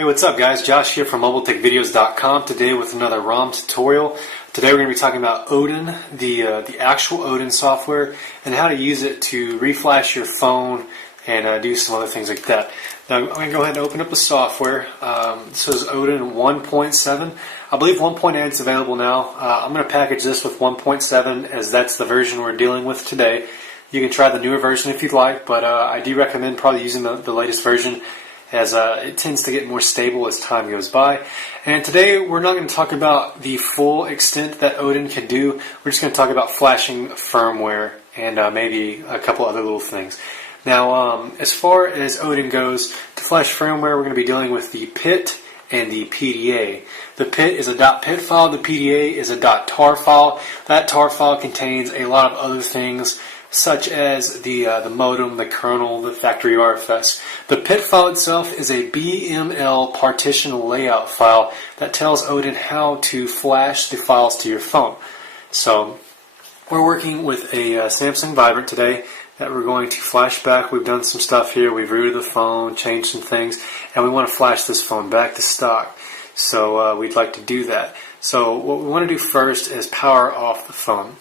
Hey, what's up guys? Josh here from MobileTechVideos.com today with another ROM tutorial. Today we're going to be talking about Odin, the actual Odin software, and how to use it to reflash your phone and do some other things like that. Now I'm going to go ahead and open up the software. This is Odin 1.7. I believe 1.8 is available now. I'm going to package this with 1.7 as that's the version we're dealing with today. You can try the newer version if you'd like, but I do recommend probably using the latest version, as it tends to get more stable as time goes by. And today we're not going to talk about the full extent that Odin can do. We're just going to talk about flashing firmware and maybe a couple other little things. Now, as far as Odin goes, to flash firmware, we're going to be dealing with the PIT and the PDA. The PIT is a .pit file, the PDA is a .tar file. That tar file contains a lot of other things, such as the modem, the kernel, the factory RFS. The PIT file itself is a BML partition layout file that tells Odin how to flash the files to your phone. So we're working with a Samsung Vibrant today that we're going to flash back. We've done some stuff here. We've rooted the phone, changed some things, and we want to flash this phone back to stock. So we'd like to do that. So what we want to do first is power off the phone.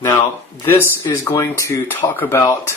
Now, this is going to talk about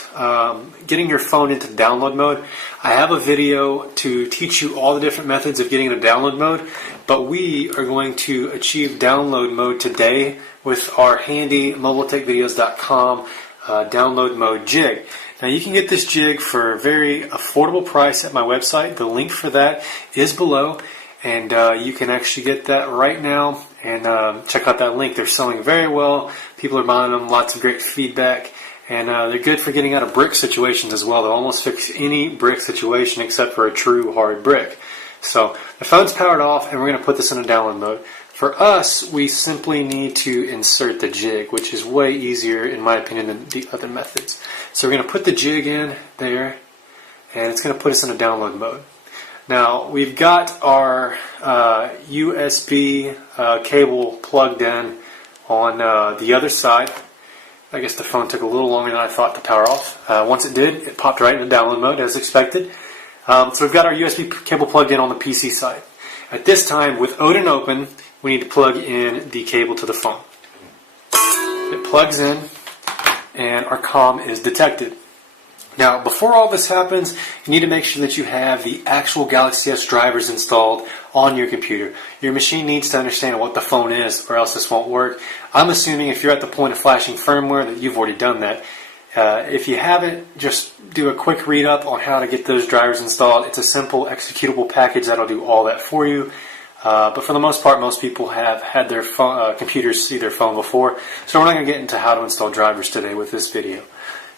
getting your phone into download mode. I have a video to teach you all the different methods of getting into download mode, but we are going to achieve download mode today with our handy MobileTechVideos.com download mode jig. Now, you can get this jig for a very affordable price at my website. The link for that is below, and you can actually get that right now. And check out that link. They're selling very well. People are buying them. Lots of great feedback. And they're good for getting out of brick situations as well. They'll almost fix any brick situation except for a true hard brick. So the phone's powered off, and we're going to put this in a download mode. For us, we simply need to insert the jig, which is way easier, in my opinion, than the other methods. So we're going to put the jig in there, and it's going to put us in a download mode. Now, we've got our USB cable plugged in on the other side. I guess the phone took a little longer than I thought to power off. Once it did, it popped right into download mode as expected. So we've got our USB cable plugged in on the PC side. At this time, with Odin open, we need to plug in the cable to the phone. It plugs in, and our comm is detected. Now, before all this happens, you need to make sure that you have the actual Galaxy S drivers installed on your computer. Your machine needs to understand what the phone is, or else this won't work. I'm assuming if you're at the point of flashing firmware that you've already done that. If you haven't, just do a quick read up on how to get those drivers installed. It's a simple executable package that'll do all that for you. But for the most part, most people have had their computers see their phone before, so we're not going to get into how to install drivers today with this video.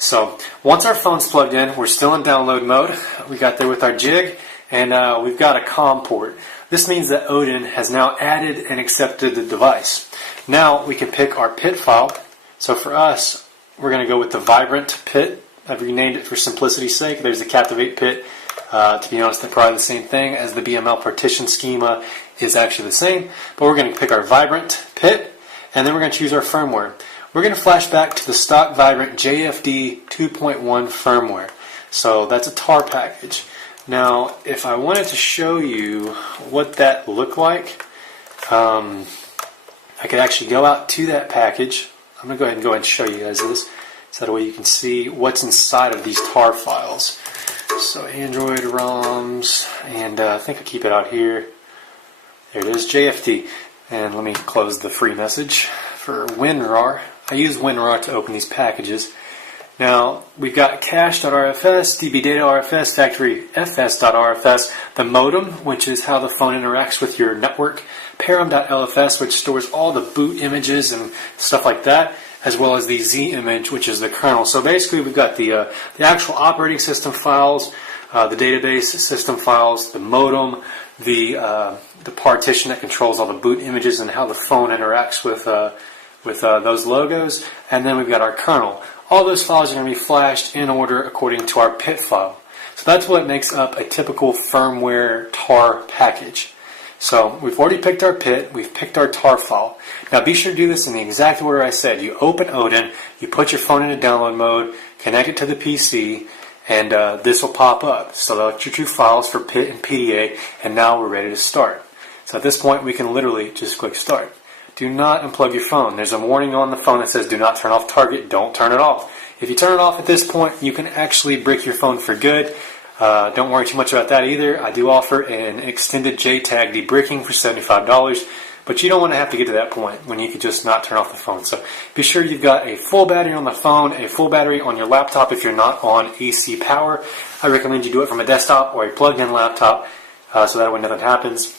So once our phone's plugged in, we're still in download mode. We got there with our jig, and we've got a COM port. This means that Odin has now added and accepted the device. Now we can pick our PIT file. So for us, we're going to go with the Vibrant PIT. I've renamed it for simplicity's sake. There's the Captivate PIT. To be honest, they're probably the same thing, as the BML partition schema is actually the same. But we're going to pick our Vibrant PIT, and then we're going to choose our firmware. We're going to flash back to the stock Vibrant JFD 2.1 firmware. So that's a tar package. Now, if I wanted to show you what that looked like, I could actually go out to that package. I'm going to go ahead and show you guys this, so that way you can see what's inside of these tar files. So Android ROMs, and I think I keep it out here. There it is, JFD. And let me close the free message for WinRAR. I use WinRAR to open these packages. Now, we've got cache.rfs, dbdata.rfs, factoryfs.rfs, the modem, which is how the phone interacts with your network, param.lfs, which stores all the boot images and stuff like that, as well as the Z image, which is the kernel. So basically, we've got the actual operating system files, the database system files, the modem, the partition that controls all the boot images and how the phone interacts with those logos, and then we've got our kernel. All those files are going to be flashed in order according to our PIT file. So that's what makes up a typical firmware tar package. So we've already picked our PIT, we've picked our tar file. Now be sure to do this in the exact order I said. You open Odin, you put your phone into download mode, connect it to the PC, and this will pop up. Select your two files for PIT and PDA, and now we're ready to start. So at this point we can literally just click start. Do not unplug your phone. There's a warning on the phone that says do not turn off target. Don't turn it off. If you turn it off at this point, you can actually brick your phone for good. Don't worry too much about that either. I do offer an extended JTAG debricking for $75, but you don't want to have to get to that point when you could just not turn off the phone. So be sure you've got a full battery on the phone, a full battery on your laptop if you're not on AC power. I recommend you do it from a desktop or a plugged-in laptop so that way nothing happens.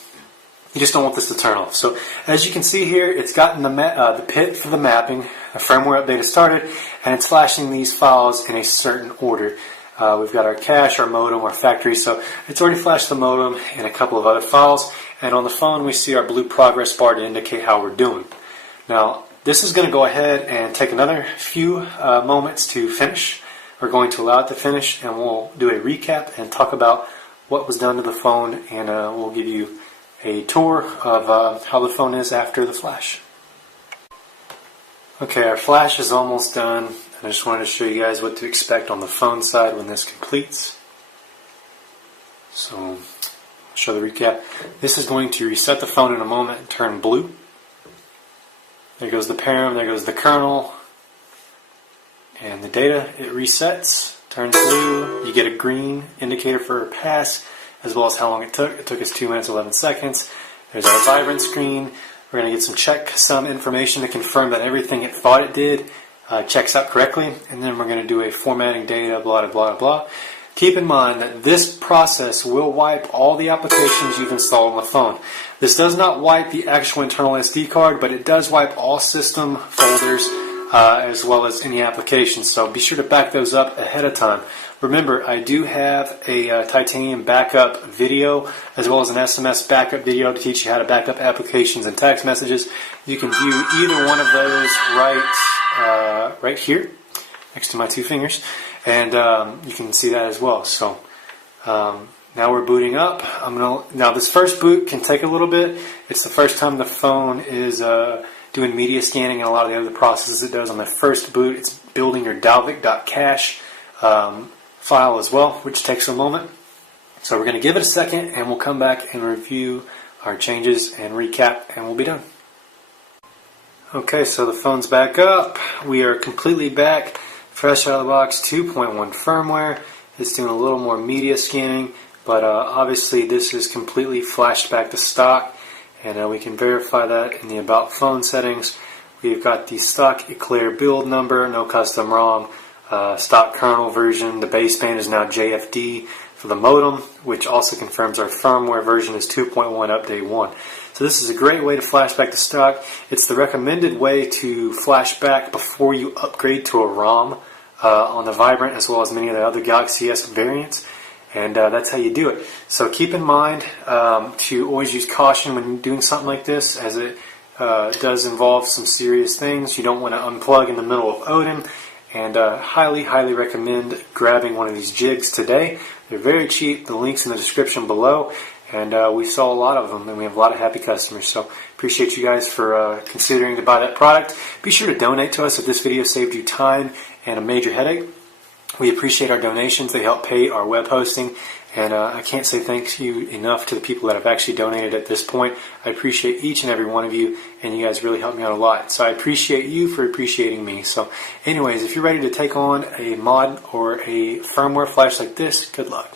You just don't want this to turn off. So as you can see here, it's gotten the PIT for the mapping, a firmware update has started, and it's flashing these files in a certain order. We've got our cache, our modem, our factory, so it's already flashed the modem and a couple of other files, and on the phone we see our blue progress bar to indicate how we're doing. Now this is going to go ahead and take another few moments to finish. We're going to allow it to finish, and we'll do a recap and talk about what was done to the phone, and we'll give you a tour of how the phone is after the flash. Okay, our flash is almost done, and I just wanted to show you guys what to expect on the phone side when this completes. So, I'll show the recap. This is going to reset the phone in a moment and turn blue. There goes the param, there goes the kernel, and the data, it resets, turns blue. You get a green indicator for a pass, as well as how long it took. It took us 2 minutes 11 seconds. There's our vibrant screen. We're going to get some information to confirm that everything it thought it did checks out correctly, and then we're going to do a formatting data, blah, blah, blah, blah. Keep in mind that this process will wipe all the applications you've installed on the phone. This does not wipe the actual internal SD card, but it does wipe all system folders as well as any applications, so be sure to back those up ahead of time. Remember, I do have a titanium backup video as well as an SMS backup video to teach you how to back up applications and text messages. You can view either one of those right here next to my two fingers, and you can see that as well. So now we're booting up. Now this first boot can take a little bit. It's the first time the phone is doing media scanning and a lot of the other processes it does on the first boot. It's building your dalvik.cache file as well, which takes a moment. So we're going to give it a second, and we'll come back and review our changes and recap, and we'll be done. Okay, so the phone's back up. We are completely back, fresh out of the box, 2.1 firmware. It's doing a little more media scanning, but obviously this is completely flashed back to stock, and we can verify that in the About Phone settings. We've got the stock Eclair build number, no custom ROM, stock kernel version. The baseband is now JFD for the modem, which also confirms our firmware version is 2.1 update 1. So this is a great way to flash back to stock. It's the recommended way to flash back before you upgrade to a ROM on the Vibrant as well as many of the other Galaxy S variants, and that's how you do it. So keep in mind to always use caution when doing something like this, as it does involve some serious things. You don't want to unplug in the middle of Odin, and highly recommend grabbing one of these jigs today. They're very cheap. The link's in the description below, and we saw a lot of them, and we have a lot of happy customers. So appreciate you guys for considering to buy that product. Be sure to donate to us if this video saved you time and a major headache. We appreciate our donations. They help pay our web hosting, and I can't say thank you enough to the people that have actually donated at this point. I appreciate each and every one of you, and you guys really help me out a lot. So I appreciate you for appreciating me. So anyways, if you're ready to take on a mod or a firmware flash like this, good luck.